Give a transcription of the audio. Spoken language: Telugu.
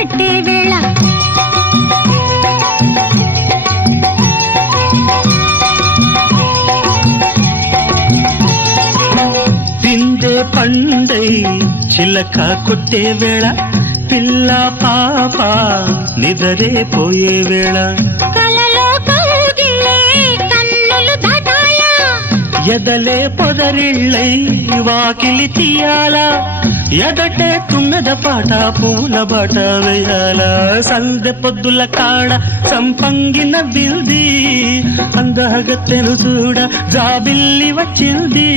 కట్టే వేళ పిందే పండై చిలక కొట్టే వేళ పిల్ల పాప నిదరే పోయే వేళ కలలో కౌగిలే కన్నులు దాటాయా ఎదలే పొదరిళ్ళై వాకిలి తీయాలా ఎదటే తుమ్మెద పాట పూల బాట వేయాల సందె పొద్దుల కాడ సంపంగిన బిల్ది అందగత్తెను చూడ జాబిల్లి వచ్చింది